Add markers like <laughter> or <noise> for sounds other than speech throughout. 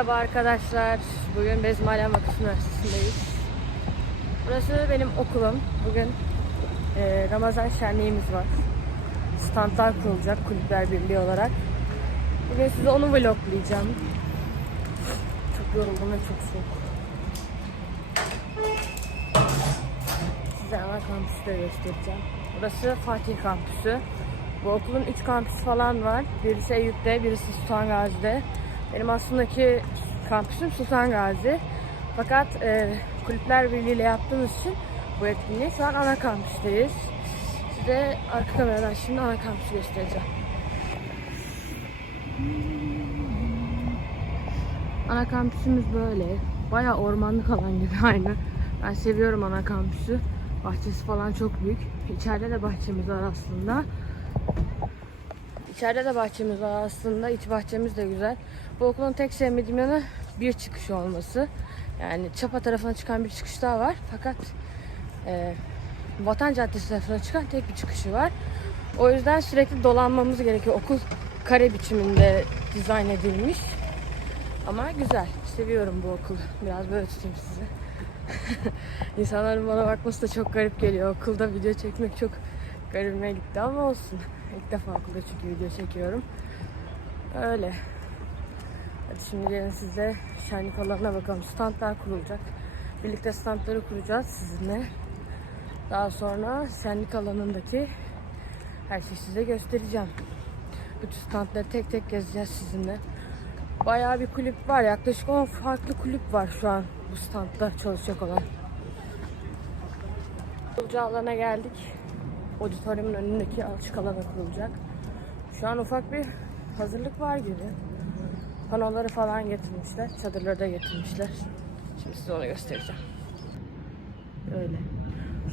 Merhaba arkadaşlar. Bugün Bezmi Makus Üniversitesi'ndeyiz. Burası benim okulum. Bugün e, Ramazan şenliğimiz var. Standlar kurulacak kulüpler birliği olarak. Bugün size onu vloglayacağım. Çok yoruldum ve çok soğuk. Size ana kampüsü de göstereceğim. Burası Fatih kampüsü. Bu okulun 3 kampüsü falan var. Birisi Eyüp'te, birisi Sultan Gazi'de. Benim aslındaki kampüsüm Sultan Gazi. Fakat e, Kulüpler Birliği ile yaptığımız için bu etkinliği şu an ana kampüsteyiz. Size arka kameradan şimdi ana kampüsü göstereceğim. Ana kampüsümüz böyle. Bayağı ormanlık alan gibi <laughs> aynı. Ben seviyorum ana kampüsü. Bahçesi falan çok büyük. İçeride de bahçemiz var aslında. İçeride de bahçemiz var aslında. İç bahçemiz de güzel. Bu okulun tek sevmediğim yanı bir çıkış olması. Yani Çapa tarafına çıkan bir çıkış daha var. Fakat e, Vatan Caddesi tarafına çıkan tek bir çıkışı var. O yüzden sürekli dolanmamız gerekiyor. Okul kare biçiminde dizayn edilmiş. Ama güzel. Seviyorum bu okulu. Biraz böyle tutayım sizi. <laughs> İnsanların bana bakması da çok garip geliyor. Okulda video çekmek çok garibime gitti ama olsun. İlk defa okulda çünkü video çekiyorum. Öyle. Hadi şimdi gelin sizle şenlik alanına bakalım. Standlar kurulacak. Birlikte standları kuracağız sizinle. Daha sonra şenlik alanındaki her şeyi size göstereceğim. Bütün standları tek tek gezeceğiz sizinle. Bayağı bir kulüp var. Yaklaşık 10 farklı kulüp var şu an bu standda çalışacak olan. Kurulacağı alana geldik. Auditoriumun önündeki açık alana kurulacak. Şu an ufak bir hazırlık var gibi. Panoları falan getirmişler. Çadırları da getirmişler. Şimdi size onu göstereceğim. Öyle.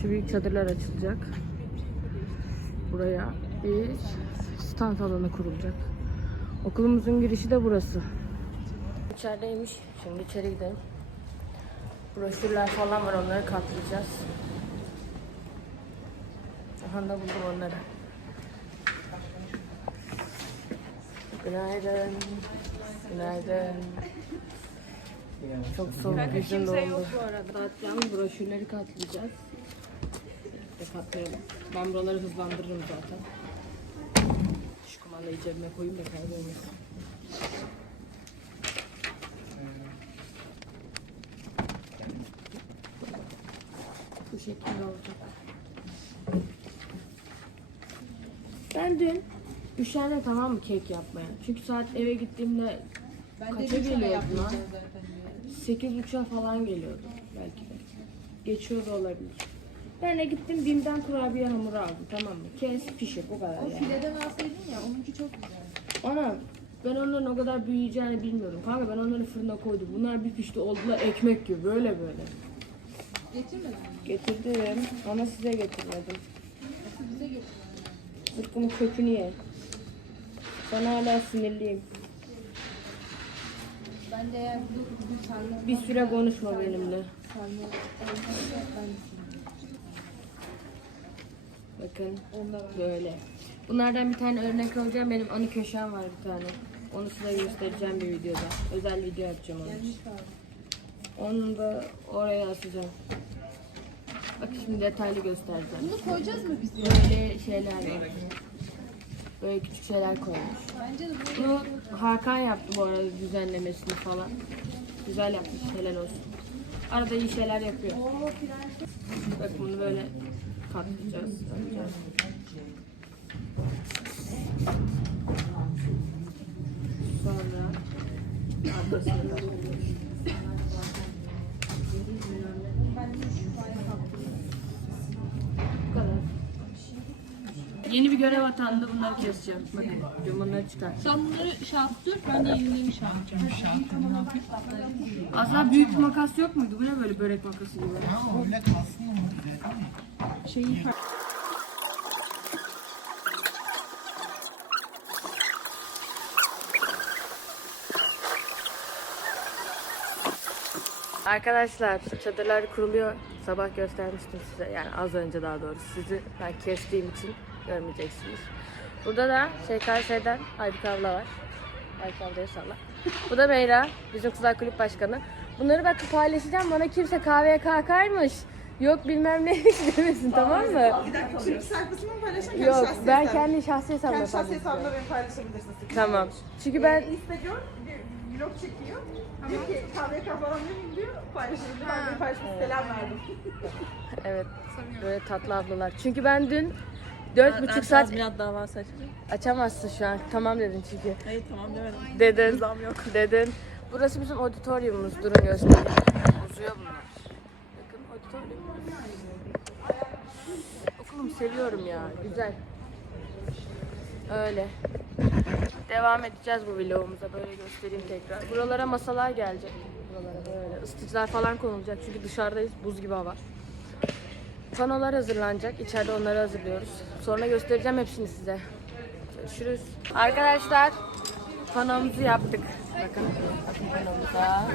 Şu büyük çadırlar açılacak. Buraya bir stand alanı kurulacak. Okulumuzun girişi de burası. İçerideymiş. Şimdi içeri gidelim. Broşürler falan var onları katlayacağız. Aha da buldum onları. Günaydın. Günaydın. Çok soğuk yüzün doldu. Katlayalım broşürleri katlayacağız. Birlikte katlayalım. Ben buraları hızlandırırım zaten. Şu kumandayı cebime koyayım da kaybolmasın. Bu şekilde olacak. Ben dün üşendim tamam mı kek yapmaya. Çünkü saat eve gittiğimde kaça geliyordu lan? 8.30'a falan geliyordu belki de. Geçiyordu olabilir. Ben de gittim Bim'den kurabiye hamuru aldım tamam mı? Kes pişir o kadar yani. Fileden alsaydın ya onunki çok güzel. Ana ben onların o kadar büyüyeceğini bilmiyorum. Kanka ben onları fırına koydum. Bunlar bir pişti oldular ekmek gibi böyle böyle. Getirmedin mi? Getirdim ama size getirmedim. Zıkkımın kökünü ye. Sana hala sinirliyim. Ben de eğer Bir süre konuşma benimle. Bakın onda böyle. Bunlardan bir tane örnek alacağım. Benim anı köşem var bir tane. Onu size göstereceğim bir videoda. Özel video yapacağım onu. Gelmiş var. Onu da oraya asacağım. Bak şimdi detaylı göstereceğim. Bunu koyacağız mı biz? Böyle şeyler var. Böyle küçük şeyler koymuş. Bence de bu Bunu Hakan yaptı bu arada düzenlemesini falan. Güzel yapmış helal olsun. Arada iyi şeyler yapıyor. Bak bunu böyle katlayacağız. katlayacağız. Sonra arkasını katlayacağız. Yeni bir görev atandı bunları keseceğim. Bakın diyorum bunları çıkar. Sen bunları dur ben de yenilerini yapacağım. Aslında büyük bir makas yok muydu? Bu ne böyle börek makası gibi? Şeyi Arkadaşlar çadırlar kuruluyor. Sabah göstermiştim size. Yani az önce daha doğrusu. Sizi ben kestiğim için görmeyeceksiniz. Burada da SKS'den Aybük abla var. Aybük ablaya salla. Bu da Meyra. Bizim Kızlar Kulüp Başkanı. Bunları bak paylaşacağım. Bana kimse kahveye kalkarmış. Yok bilmem neymiş <laughs> demesin tamam mı? Bir dakika kulüp sayfasını mı paylaşın? Yok ben kendi şahsi hesabımda Kendi şahsi hesabımda beni paylaşabilirsiniz. Tamam. Çünkü ben Instagram bir vlog çekiyor. Diyor ki kahveye falan demeyeyim diyor. Paylaşabilir. Ben de paylaşmak selam verdim. evet böyle tatlı ablalar. Çünkü ben dün dört buçuk saat Tazminat davası açacağım. açamazsın şu an. Tamam dedin çünkü. Hayır tamam demedim. Dedin. Zam yok. Dedin. Burası bizim auditoriumumuz. Durun göstereyim. Uzuyor bunlar. Bakın auditorium. Okulumu seviyorum ya. Güzel. Öyle. Devam edeceğiz bu vlogumuza. Böyle göstereyim tekrar. Buralara masalar gelecek. Buralara böyle. Isıtıcılar falan konulacak. Çünkü dışarıdayız. Buz gibi hava. Panolar hazırlanacak. İçeride onları hazırlıyoruz. Sonra göstereceğim hepsini size. Görüşürüz. Arkadaşlar panomuzu yaptık. Bakın, bakın panomuza.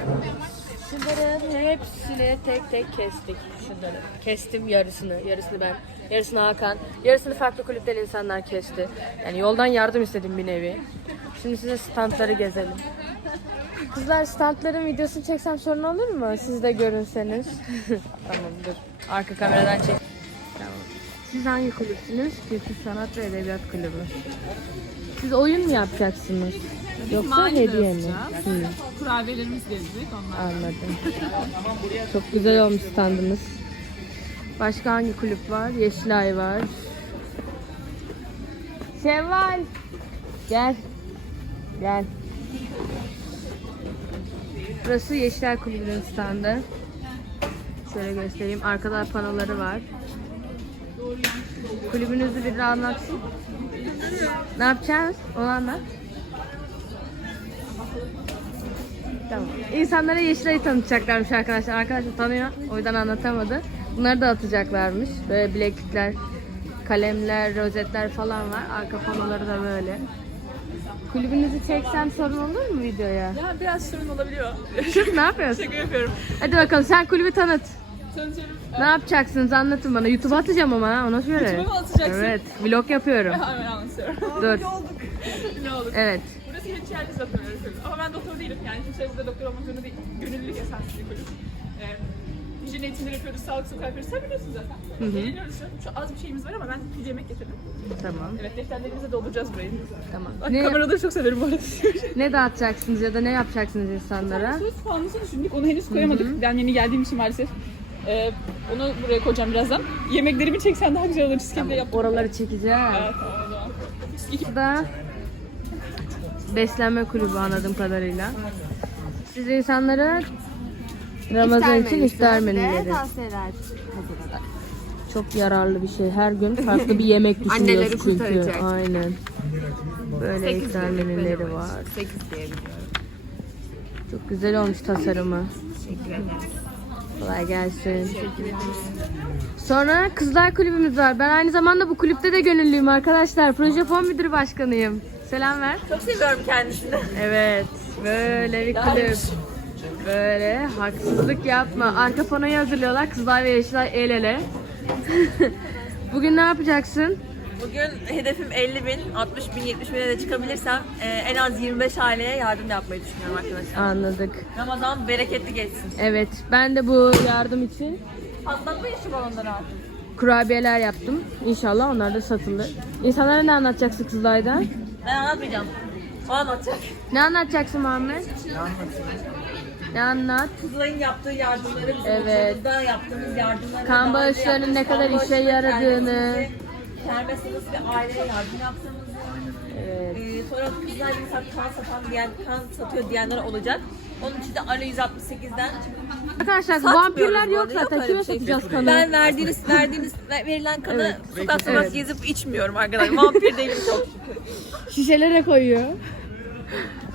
Şunların hepsini tek tek kestik. Şunları. Kestim yarısını. Yarısını ben. Yarısını Hakan. Yarısını farklı kulüpten insanlar kesti. Yani yoldan yardım istedim bir nevi. Şimdi size standları gezelim. Kızlar standların videosunu çeksem sorun olur mu? Siz de görünseniz. <laughs> tamam dur. Arka kameradan çek. Tamam. Siz hangi kulüpsünüz? Kültür Sanat ve Edebiyat Kulübü. Siz oyun mu yapacaksınız? Yoksa hediye mi? Hı, Kurabiyelerimiz gelecek onlar. anladım. Çok güzel olmuş standınız. Başka hangi kulüp var? Yeşilay var. Şevval. Gel. Gel. Burası Yeşilay Kulübü'nün standı. Şöyle göstereyim. Arkada panoları var. Kulübünüzü bir anlatsın. Ne yapacağız? Onu anlat. Tamam. İnsanlara Yeşilay'ı tanıtacaklarmış arkadaşlar. Arkadaşlar tanıyor. O yüzden anlatamadı. Bunları da atacaklarmış. Böyle bileklikler, kalemler, rozetler falan var. Arka panoları da böyle. Kulübünüzü çeksem sorun olur mu videoya? Ya biraz sorun olabiliyor. ne yapıyorsun? Şaka yapıyorum. Hadi bakalım sen kulübü tanıt. Tanıtıyorum. Ne yapacaksınız anlatın bana. YouTube'a atacağım ama ha, ona göre. YouTube'a mı atacaksın? Evet. Vlog yapıyorum. <laughs> Hemen anlatıyorum. Dur. ne olur. Evet. Burası doktor öğretmeni. Ama ben doktor değilim. Yani kimse burada doktor olmak zorunda değil. Gönüllülük esaslı bir kulüp. Ee, hijyen eğitimleri yapıyoruz, sağlık sokağı yapıyoruz. Sen biliyorsun zaten. hı. Eğleniyoruz şu az bir şeyimiz var ama ben pide yemek getirdim. Tamam. Evet, defterlerimize dolduracağız burayı. Tamam. Ay, Ne, kameraları çok severim bu arada. <laughs> ne dağıtacaksınız ya da ne yapacaksınız insanlara? Söz fanusu düşündük. Onu henüz koyamadık. Ben yeni geldiğim için maalesef. Ee, onu buraya koyacağım birazdan. Yemeklerimi çeksen daha güzel olur. Cheesecake de yaptım. Oraları çekeceğim. Evet, tamam o zaman. İki da beslenme kulübü anladığım kadarıyla. Siz insanlara Ramazan için iftar menüleri. Çok yararlı bir şey. Her gün farklı bir yemek <laughs> düşünüyoruz Anneleri çünkü. kurtaracak. Aynen. Böyle iftar menüleri var. 8 diyebiliyorum. Çok güzel olmuş tasarımı. Kolay gelsin. Sonra kızlar kulübümüz var. Ben aynı zamanda bu kulüpte de gönüllüyüm arkadaşlar. Proje fon müdürü başkanıyım. Selam ver. Çok seviyorum kendisini. Evet. Böyle bir kulüp. Böyle haksızlık yapma. Arka panoyu hazırlıyorlar. Kızlar ve Yeşilay el ele. <laughs> Bugün ne yapacaksın? Bugün hedefim 50 bin, 60 bin, 70 bine de çıkabilirsem e, en az 25 aileye yardım yapmayı düşünüyorum arkadaşlar. Anladık. Ramazan bereketli geçsin. Evet. Ben de bu yardım için Patlatmayın şu balonları artık. kurabiyeler yaptım. İnşallah onlar da satılır. İnsanlara ne anlatacaksın Kızılay'dan? Ben anlatmayacağım. O anlatacak. Ne anlatacaksın Muhammed? Ne anlat? Kızılay'ın yaptığı yardımları, bizim Evet. okulumuzda yaptığımız yardımları. Kan bağışlarının ne kadar işe yaradığını. Kermesimiz ve aileye yardım yaptığımızı. Evet. Ee, sonra kızlar insan kan satan diyen, kan satıyor diyenler olacak. Onun için de Alo 168'den Arkadaşlar Satmıyoruz vampirler bu yok arada, yok zaten. öyle Kime bir şey. satacağız kanı? Ben verdiğiniz verdiğiniz verilen kanı Evet. sokak sokak Evet. gezip içmiyorum arkadaşlar. Vampir değilim çok. Şişelere koyuyor.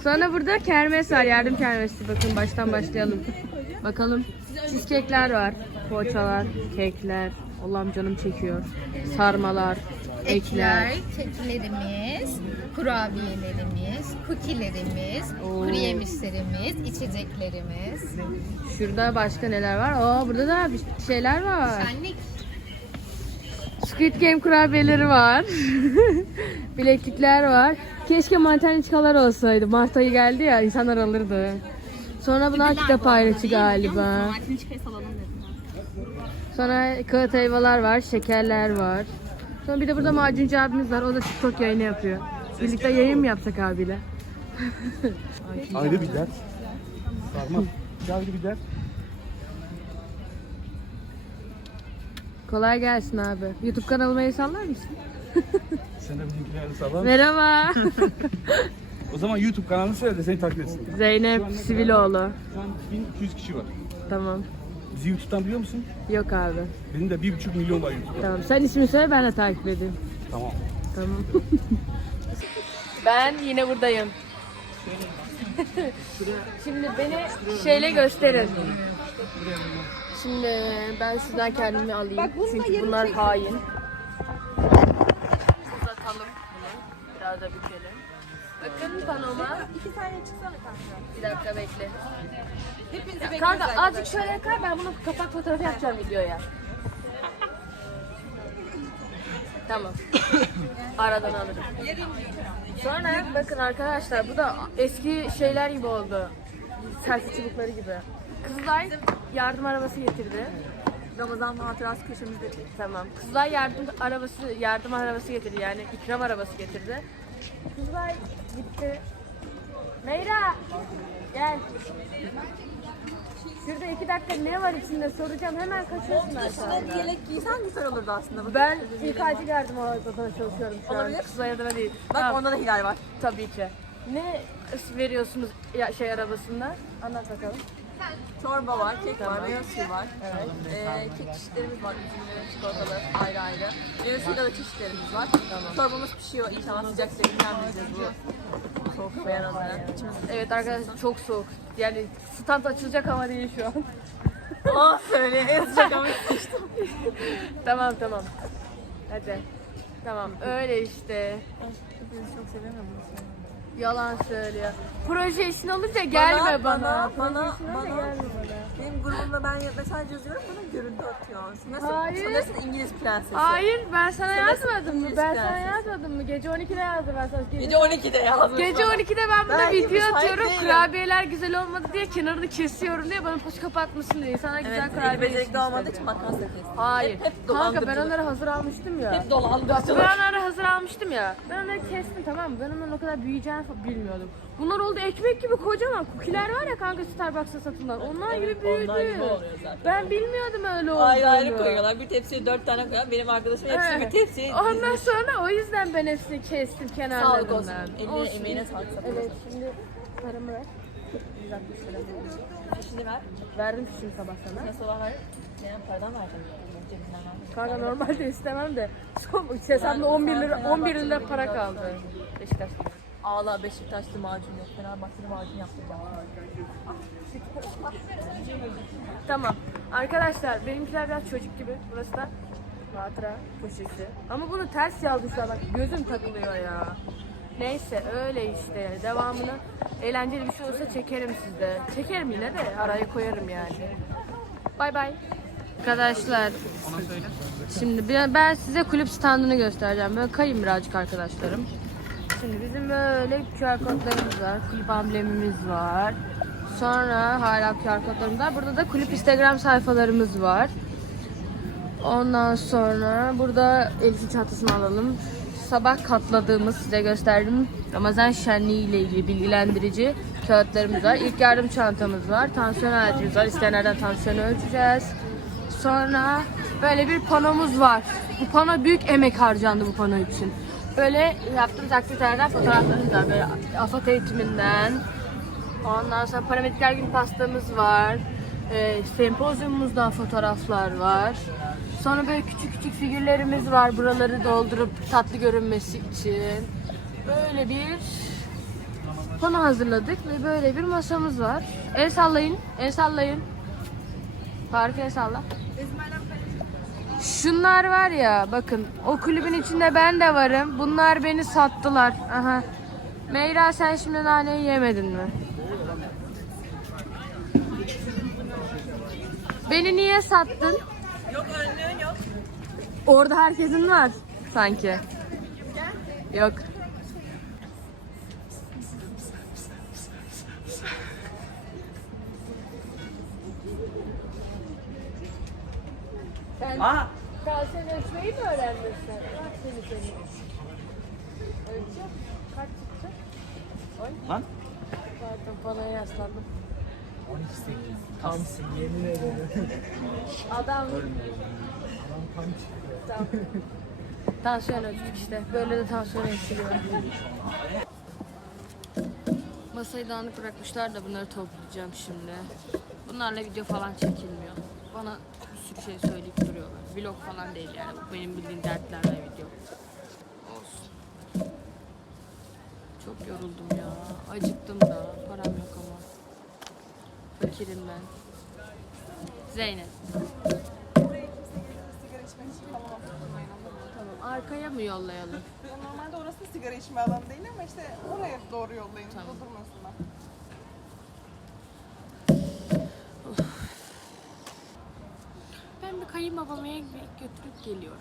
Sonra burada kermes var. Yardım kermesi. Bakın baştan başlayalım. Bakalım. Cheesecake'ler var. Poğaçalar, kekler. Allah'ım canım çekiyor. Sarmalar, ekler. Ekler, keklerimiz, kurabiyelerimiz, kukilerimiz, Oo. kuru yemişlerimiz, içeceklerimiz. Şurada başka neler var? Oo burada da bir şeyler var. Anne Squid Game kurabiyeleri var. <laughs> Bileklikler var. Keşke mantarniçkalar olsaydı. Mart ayı geldi ya insanlar alırdı. Sonra bunlar kitap ayrıcı galiba. Sonra kağıt ayvalar var, şekerler var. Sonra bir de burada macuncu abimiz var. O da TikTok yayını yapıyor. Birlikte yayın mı yapsak abiyle? <laughs> Ayrı bir dert. Sarma. Ayrı bir dert. Kolay gelsin abi. YouTube kanalıma el sallar mısın? <laughs> Sen de bizimkilerini sallar. Merhaba. <laughs> O zaman YouTube kanalını söyle de seni takip etsin. Zeynep Siviloğlu. Şu an 1200 kişi var. Tamam. Bizi YouTube'dan biliyor musun? Yok abi. Benim de 1,5 milyon var YouTube'da. Tamam. Sen ismini söyle ben de takip edeyim. Tamam. Tamam. <laughs> ben yine buradayım. Şimdi beni şeyle gösterin. Şimdi ben şuradan kendimi alayım. Çünkü bunlar hain. Uzatalım bunu. Biraz da bükelim. Bakın panoma. İki saniye çıksana kanka. Bir dakika bekle. Hepinizi Kanka azıcık şöyle yakar ben bunu kapak fotoğrafı yapacağım videoya. Tamam. <coughs> Aradan alırım. Sonra bakın arkadaşlar bu da eski şeyler gibi oldu. Selfie çubukları gibi. Kızılay yardım arabası getirdi. Ramazan hatırası köşemizde. Tamam. Kızılay yardım arabası yardım arabası getirdi yani ikram arabası getirdi. Kızılay gitti. Meyra gel. Şurada iki dakika ne var içinde soracağım hemen kaçıyorsun aşağıya. Yelek giysen güzel olurdu aslında. Ben ilk acil yardım arabasına çalışıyorum şu an. Olabilir. Kızılay adına değil. Bak Tamam. onda da hilal var. Tabii ki. Ne veriyorsunuz ya şey arabasında? Anlat bakalım. Çorba var, kek var, meyve suyu var. Ee, kek çeşitlerimiz var. Üzümlü, çikolatalı, ayrı ayrı. Meyve suyuyla da çeşitlerimiz var. Çorbamız pişiyor. İnşallah sıcak sıcak ilgilenmeyeceğiz bu soğuk bayanlara. İçimiz Evet arkadaşlar çok soğuk. Yani stand açılacak ama değil şu an. Ah <laughs> söyle en sıcak ama <laughs> tamam tamam. Hadi. Tamam öyle işte. çok sevemiyorum bunu. Yalan söylüyor. Proje işin olunca gelme bana. Bana, bana, Proje işin olunca bana. gelme bana. Benim grubumda ben mesaj yazıyorum, bana görüntü atıyor. Nasıl? Hayır. Sanırsın İngiliz prensesi. Hayır ben sana Sana yazmadım mı? İngiliz Ben sana yazmadım mı? Gece 12'de yazdım ben sana. Gece, Gece 12'de yazmış. Gece bana. 12'de ben buna Ben video müsait atıyorum. değilim. Kurabiyeler güzel olmadı diye kenarını kesiyorum diye bana post kapatmışsın diye. Sana güzel Evet, kurabiye becerikli için olmadığı istedim. için makasla kestim. Hayır. Hep, hep Kanka ben dolandırıcılık. onları hazır almıştım ya. Hep dolandırıcılık. Ben onları hazır almıştım ya. Ben onları kestim tamam mı? Ben onların o kadar büyüyeceğini bilmiyordum. Bunlar oldu ekmek gibi kocaman. Kukiler var ya kanka Starbucks'ta satılan. Onlar gibi büyüdü. onlar gibi oluyor zaten. Ben bilmiyordum öyle olduğunu. Ayrı ayrı koyuyorlar. Bir tepsiye dört tane koyuyor. Benim arkadaşım hepsini Evet. bir tepsiye Ondan sonra o yüzden ben hepsini kestim kenarlarından. Sağlık olsun. Eline, Olsun. emeğine sağlık. Evet şimdi paramı ver. 160 lira. Fişini ver. Verdim fişimi sabah sana. Nasıl var? Benim paradan vermeyeceğim. Kanka normalde istemem de son hesabımda 11 lira 11 lira para kaldı. Beşiktaş. Ağla Beşiktaşlı macun yok. Fenerbahçeli macun yaptıracağım. Tamam. Arkadaşlar benimkiler biraz çocuk gibi. Burası da hatıra poşeti. Ama bunu ters an bak gözüm takılıyor ya. Neyse öyle işte devamını eğlenceli bir şey olursa çekerim sizde. Çekerim yine de araya koyarım yani. Bay bay. Arkadaşlar şimdi ben size kulüp standını göstereceğim. Böyle kayın birazcık arkadaşlarım. Şimdi bizim böyle QR kodlarımız var. Kulüp amblemimiz var. Sonra hala QR kodlarımız var. Burada da kulüp Instagram sayfalarımız var. Ondan sonra burada Elif'in çantasını alalım. Sabah katladığımız size gösterdim. Ramazan şenliği ile ilgili bilgilendirici kağıtlarımız var. İlk yardım çantamız var. Tansiyon aletimiz var. İsteyenlerden tansiyonu ölçeceğiz. Sonra böyle bir panomuz var. Bu pano büyük emek harcandı bu pano için. Böyle yaptığımız aktivitelerden fotoğraflarımız var. Böyle AFAD eğitiminden. Ondan sonra parametrikler gün pastamız var. E, sempozyumumuzdan fotoğraflar var. Sonra böyle küçük küçük figürlerimiz var. Buraları doldurup tatlı görünmesi için. Böyle bir pano hazırladık ve böyle bir masamız var. El sallayın, el sallayın. Faruk el salla. Şunlar var ya bakın o kulübün içinde ben de varım. Bunlar beni sattılar. Aha. Meyra sen şimdi naneyi yemedin mi? Beni niye sattın? Yok önlüğün yok. Orada herkesin var sanki. Yok. Ölçmeyi mi öğrendin sen? Bak seni seni. Ölçü. Kaç çıktı? Lan. Zaten bana yaslandım. 12 Tamsın yemin ederim. Adam. Tamam. Tansiyon ölçtük işte. Böyle de tansiyon ölçülüyor. Masayı dağınık bırakmışlar da bunları toplayacağım şimdi. Bunlarla video falan çekilmiyor. Bana sürü şey söyleyip duruyorlar. Vlog falan değil yani. Bu benim bildiğim dertlerle video. Olsun. Çok yoruldum ya. Acıktım da. Param yok ama. Fakirim ben. Zeynep. Tamam. Arkaya mı yollayalım? Normalde orası sigara içme alanı değil ama işte oraya doğru yollayın. Tamam. Durdurmasınlar. Kayınbabamaya götürüp geliyorum.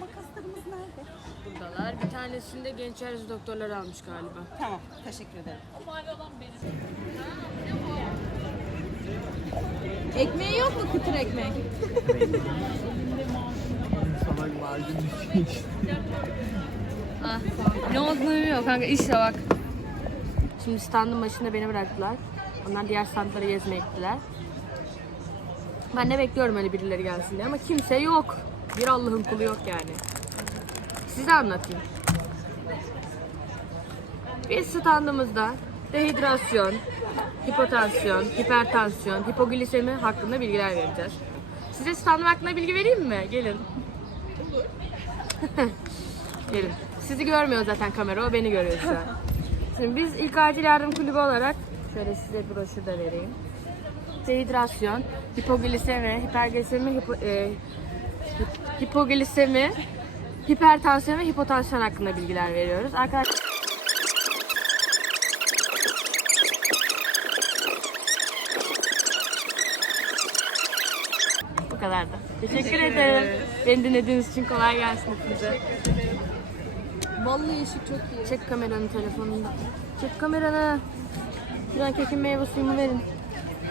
Makaslarımız nerede? Buradalar. Bir tanesini de genç yarısı doktorları almış galiba. Tamam. Teşekkür ederim. Ekmeği yok mu kıtır ekmek? Salak <laughs> Ah, ne olduğunu bilmiyorum kanka. İşte bak. Şimdi standın başında beni bıraktılar. Onlar diğer standları gezmeye gittiler. Ben de bekliyorum öyle birileri gelsin diye ama kimse yok. Bir Allah'ın kulu yok yani. Size anlatayım. Biz standımızda dehidrasyon, hipotansiyon, hipertansiyon, hipoglisemi hakkında bilgiler vereceğiz. Size standım hakkında bilgi vereyim mi? Gelin. <laughs> Gelin. Sizi görmüyor zaten kamera, o beni görüyor şu an. Şimdi biz ilk acil yardım kulübü olarak şöyle size broşür de vereyim. Dehidrasyon, hipoglisemi, hiperglisemi, hipo, e, hip- hipoglisemi, hipertansiyon ve hipotansiyon hakkında bilgiler veriyoruz. Arkadaşlar Bu kadar da. Teşekkür ederim. Beni dinlediğiniz için kolay gelsin hepinize. Vallahi ışık çok iyi. Çek kameranı telefonunda. Çek kameranı. Şuradan kekin meyve suyumu verin.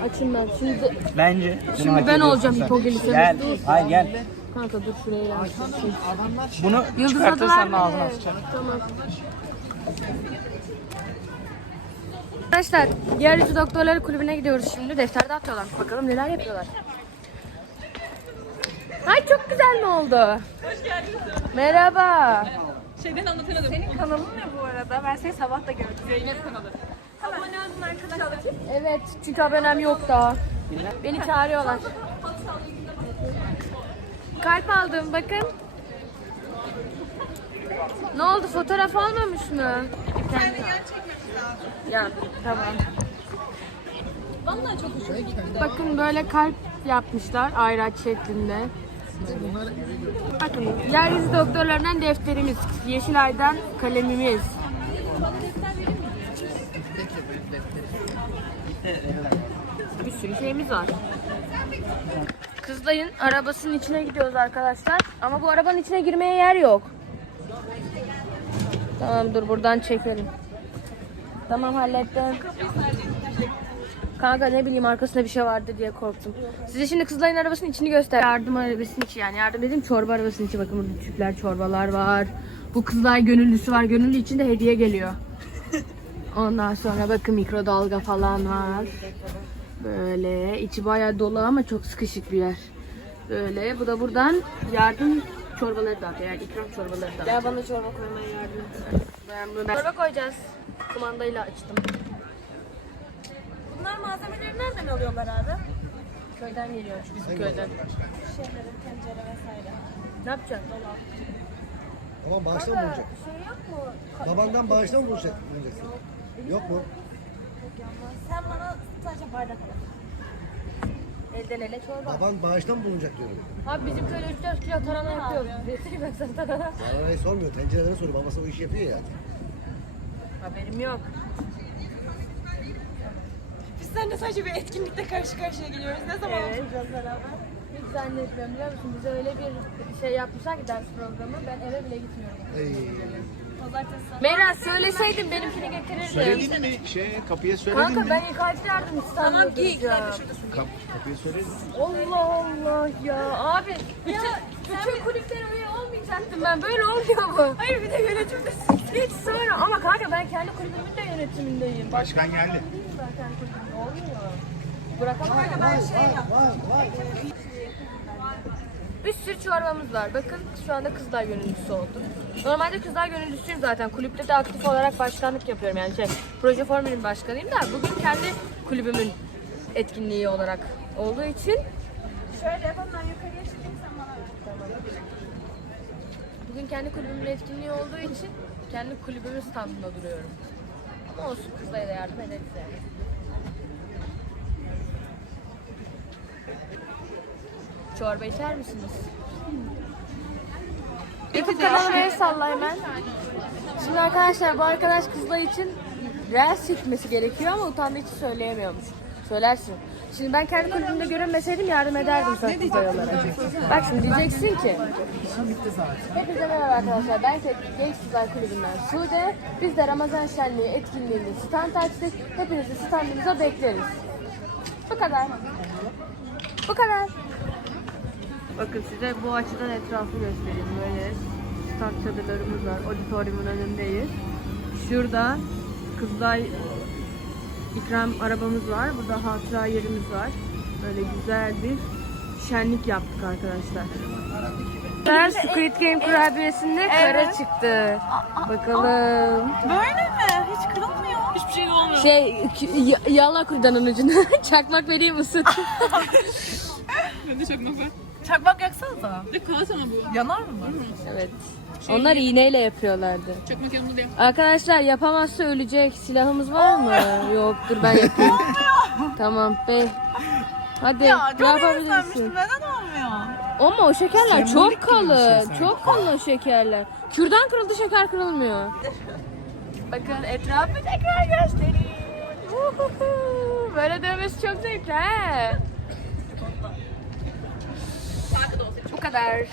Açın ben. Şimdi Bence. bunu Şimdi ben ediyorsun olacağım sen. hipoglisemi. Gel. Hayır gel. kanka dur şuraya ya. Bunu Yıldızladılar çıkartırsan mı? ağzına sıçar. Tamam. Arkadaşlar diğer yüzü doktorları kulübüne gidiyoruz şimdi. Defter dağıtıyorlar. Bakalım neler yapıyorlar. Ay çok güzel mi oldu? Hoş geldiniz. Merhaba. Şeyden anlatamadım. Senin Kanalın ne bu arada? Ben seni sabah da gördüm. Zeynep kanalı. Abone olun arkadaşlar. Evet çünkü abonem yok daha. Beni çağırıyorlar. Kalp aldım bakın. Ne oldu fotoğraf olmamış mı? Kendi Ya tamam. Vallahi çok hoşuma gitti. Bakın böyle kalp yapmışlar ayraç şeklinde. Bakın yeryüzü doktorlarından defterimiz, Yeşilay'dan kalemimiz. Bir sürü şeyimiz var. Kızlayın arabasının içine gidiyoruz arkadaşlar. Ama bu arabanın içine girmeye yer yok. Tamam dur buradan çekelim. Tamam hallettim. Kanka ne bileyim arkasında bir şey vardı diye korktum. Size şimdi kızların arabasının içini göster. Yardım arabasının içi yani. Yardım dedim çorba arabasının içi. Bakın burada tüpler, çorbalar var. Bu kızlar gönüllüsü var. Gönüllü için de hediye geliyor. Ondan sonra bakın mikrodalga falan var. Böyle içi bayağı dolu ama çok sıkışık bir yer. Böyle bu da buradan yardım çorbaları dağıtıyor. Yani ikram çorbaları dağıtıyor. Gel bana çorba koymaya yardım et. Ben bunu çorba koyacağız. Kumandayla açtım. Bunlar malzemeleri nereden alıyorlar abi? Köyden geliyor bizim köyden. Şeyleri, tencere vesaire. Ne yapacaksın? Tamam bağıştan mı olacak? Şey yok mu? Babandan bağıştan mı olacak? Yok mu? Sen bana sadece bardak ver. Elden ele çorba. Baban bağıştan mı bulunacak diyorum. Abi bizim köyde 3-4 kilo tarhana ben sana tarhana. Arayı sormuyor. Tencereden soruyor. Babası o işi yapıyor ya. Haberim yok. Biz seninle sadece bir etkinlikte karşı karşıya geliyoruz. Ne zaman Evet. oturacağız beraber? Hiç zannetmiyorum biliyor musun? Bize öyle bir şey yapmışlar ki ders programı. Ben eve bile gitmiyorum. Ey. Meyra söyleseydin benimkini getirirdim. Söyledin mi? Şey kapıya söyledin Kanka mi? ben yıkayıcı yardımcısı Tamam giy. Kap, kapıya söyledin mi? Allah Allah ya abi. Ya bütün kulüpler öyle olmayacaktım ben. Böyle olmuyor mu? Hayır bir de yönetimde hiç sonra. Ama kanka ben kendi kulübümün de yönetimindeyim. Başkan geldi. ben kendi kulübümde olmuyor. Bırakalım ben şey Bir sürü çorbamız var. Bakın şu anda kızlar gönüllüsü oldum. Normalde kızlar gönüllüsüyüm zaten. Kulüpte de aktif olarak başkanlık yapıyorum. Yani şey, proje formülün başkanıyım da bugün kendi kulübümün etkinliği olarak olduğu için Şöyle yapalım ben yukarıya çıkayım sen bana. Bugün kendi kulübümün etkinliği olduğu için kendi kulübümün standında duruyorum. Ama olsun kızlara da yardım ederiz yani. Çorba içer misiniz? YouTube kanalıma el salla hemen. Şimdi arkadaşlar bu arkadaş kızlar için reels çekmesi gerekiyor ama utandığı için söyleyemiyormuş. Söylersin. Şimdi ben kendi kulübümde görünmeseydim yardım ederdim sana kızlar olarak. Bak şimdi diyeceksin ki Hepinize merhaba arkadaşlar. Ben Genç Kızlar Kulübü'nden Sude. Biz de Ramazan Şenliği etkinliğinde stand açtık. Hepinizi standımıza bekleriz. Bu kadar. Bu kadar. Bakın size bu açıdan etrafı göstereyim. Böyle stand çadırlarımız var. Auditoriumun önündeyiz. Şurada Kızılay ikram arabamız var. Burada hatıra yerimiz var. Böyle güzel bir şenlik yaptık arkadaşlar. Ben Squid Game kurabiyesinde kara çıktı. Bakalım. Böyle mi? Hiç kırılmıyor. Hiçbir şey olmuyor. Şey, yala kurdanın ucunu. <laughs> Çakmak vereyim ısıt. <laughs> Bende çakmak var. Çakmak yaksanıza. Bir de kağıt ama bu. Yanar mı? evet. Onlar iğneyle yapıyorlardı. Çakmak yanımda değil. Arkadaşlar yapamazsa ölecek. Silahımız var mı? Yok dur ben yapayım. tamam be. Hadi Ya çok yapabilirsin. heveslenmiştim. Neden olmuyor? Ama o şekerler çok kalın. çok kalın o şekerler. Kürdan kırıldı şeker kırılmıyor. Bakın etrafı tekrar göstereyim. Uhuhu. Böyle dövmesi çok zevkli he. Bu kadar.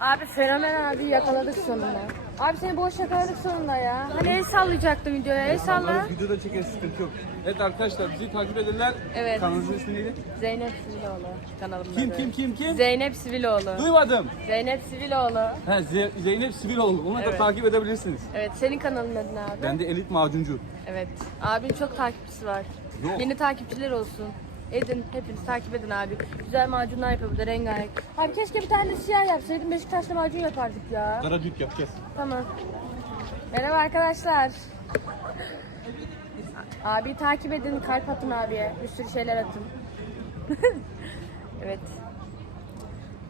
Abi fenomen abi yakaladık sonunda. Abi seni boş yakaladık sonunda ya. Hani el sallayacaktım videoya. El salla. Videoda çeken sıkıntı yok. Evet arkadaşlar bizi takip edenler Evet. kanalımızın ismi neydi? Zeynep Siviloğlu kanalımda. Kim da. kim kim kim? Zeynep Siviloğlu. Duymadım. Zeynep Siviloğlu. Ha, Ze- Zeynep Siviloğlu. Onu da Evet. takip edebilirsiniz. Evet senin kanalın adı ne abi? Ben de elit macuncu. Evet. Abinin çok takipçisi var. Yok. Yeni takipçiler olsun. Edin, hepiniz takip edin abi. Güzel macunlar yapıyor burada rengarenk. Abi keşke bir tane de siyah yapsaydın. Beşiktaş'ta macun yapardık ya. Karadük yapacağız. Tamam. Merhaba arkadaşlar. Abi takip edin, kalp atın abiye. Bir sürü şeyler atın. <laughs> evet.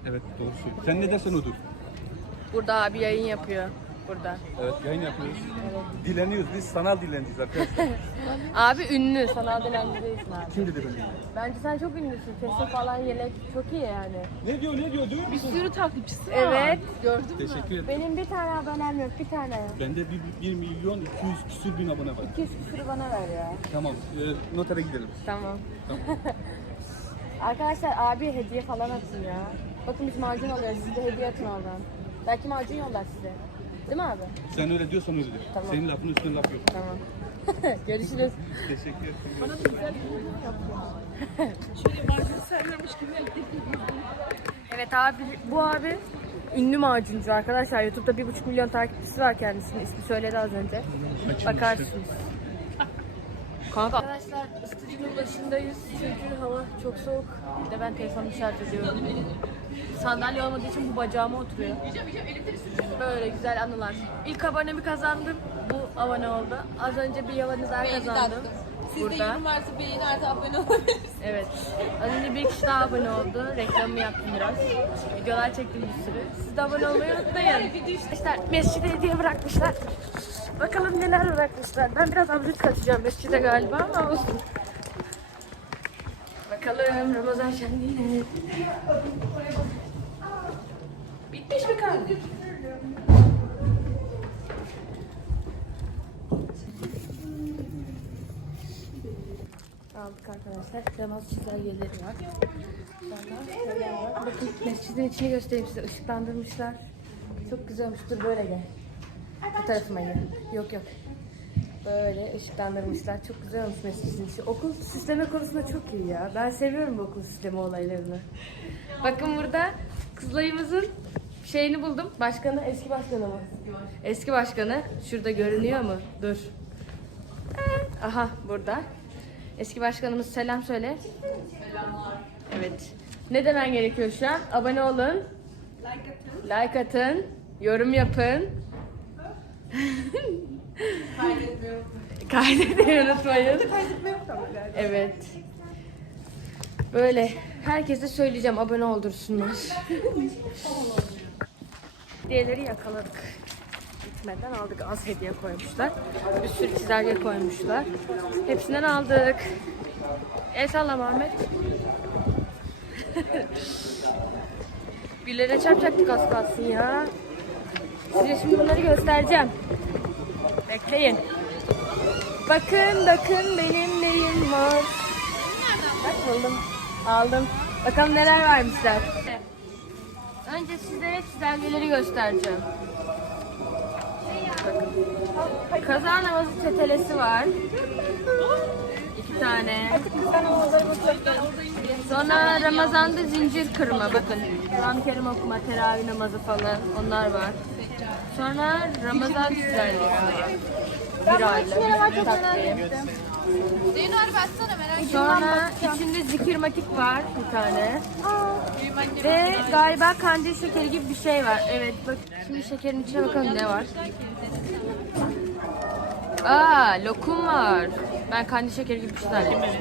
Evet doğru. Sen ne dersen odur. Burada abi yayın yapıyor. Burada. Evet yayın yapıyoruz. Dileniyoruz. Biz sanal dilenciyiz arkadaşlar. <laughs> Abi ünlü. Sanal dilenci değilsin abi. Kim dedi böyle? Bence sen çok ünlüsün. Sesin falan yelek çok iyi yani. Ne diyor ne diyor duyuyor musun? Sürü takipçisi var. Evet. Gördüm. Teşekkür ederim. Benim bir tane abonem yok. Bir tane. Bende 1, milyon 200 küsür bin abone var. 200 küsürü bana ver ya. Tamam. E, notere gidelim. Tamam. Tamam. <laughs> Arkadaşlar abi hediye falan atın ya. Bakın biz macun alıyoruz. Siz de hediye atın oradan. Belki macun yollar size. Değil mi abi? Sen öyle diyorsan öyledir. Tamam. Senin lafın üstüne laf yok. Tamam. <laughs> Görüşürüz. Teşekkür ederim. Evet abi bu abi ünlü macuncu arkadaşlar. YouTube'da bir buçuk milyon takipçisi var kendisinin. İsmi söyledi az önce. Bakarsınız. Kanka. Arkadaşlar stüdyonun başındayız çünkü hava çok soğuk. Bir de ben telefonumu şarj ediyorum. Sandalye olmadığı için bu bacağıma oturuyor. Böyle güzel anılar. İlk abonemi kazandım. Bu abone oldu. Az önce bir abone daha kazandım. Burada. artı beğeni artı abone olabilirsiniz. Evet. Az önce bir kişi daha abone oldu. Reklamı yaptım biraz. Videolar çektim bir sürü. Siz de abone olmayı unutmayın. <laughs> Arkadaşlar mescide hediye bırakmışlar. Bakalım neler bırakmışlar. Ben biraz absürt kaçacağım mescide galiba ama olsun. Bakalım Ramazan şenliğine. Bitmiş mi kanka? Aldık arkadaşlar. Kremalı çizelgeleri var. Bakın mescidin içini göstereyim size. Işıklandırmışlar. Çok güzel olmuş. Dur böyle gel. Bu tarafıma gel. Yok yok. Böyle ışıklandırmışlar. Çok güzel olmuş mescidin içi. Okul süsleme konusunda çok iyi ya. Ben seviyorum bu okul süsleme olaylarını. Bakın burada kızlayımızın şeyini buldum. Başkanı, eski başkanı mı? Eski başkanı. Şurada görünüyor mu? Dur. Aha burada. Eski başkanımız selam söyle. Evet. Ne demen gerekiyor şu an? Abone olun. Like atın. Yorum yapın. <laughs> Kaydetmeyi unutmayın. Evet. Böyle herkese söyleyeceğim abone oldursunlar. Diğerleri yakaladık. Gitmeden aldık. Az hediye koymuşlar. Bir sürü çizelge koymuşlar. Hepsinden aldık. El salla Muhammed. Birilerine çarpacaktık az kalsın ya. Size şimdi bunları göstereceğim. Bekleyin. Bakın bakın benim neyim var. Bak buldum. Aldım. Bakalım neler vermişler. Önce sizlere çizelgeleri göstereceğim. Bakın. Kaza namazı çetelesi var. İki tane. Sonra Ramazan'da zincir kırma bakın. Kur'an-ı Kerim okuma, teravih namazı falan onlar var. Sonra Ramazan var. Bir aylık harbi açsana merak ettim. Sonra içinde zikirmatik var bir tane. Ve galiba kandil şekeri gibi bir şey var. Evet bak şimdi şekerin içine bakalım ne var. Aa lokum var. Ben kandil şekeri gibi bir şey zannettim.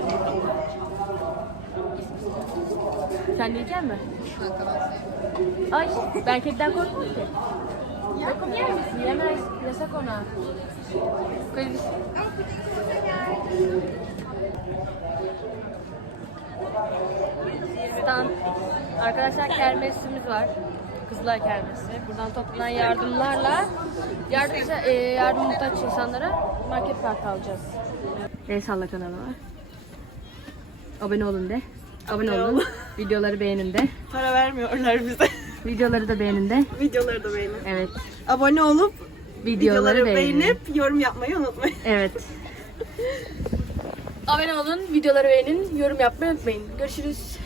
Sen yiyecek misin? Ay ben kediden korkmuyorum ki. Lokum yer misin? Yemez. Yasak ona. Bir- Stand. Arkadaşlar kermesimiz var. Kızılay Kermesi. Buradan toplanan yardımlarla yardım, e, yardım muhtaç insanlara market kartı alacağız. El salla kanalı var. Abone olun de. Abone olun. Videoları beğenin de. Para vermiyorlar bize. Videoları da beğenin de. Videoları da beğenin. Evet. Abone olup Videoları, videoları beğenin. beğenip yorum yapmayı unutmayın. Evet. <laughs> Abone olun, videoları beğenin, yorum yapmayı unutmayın. Görüşürüz.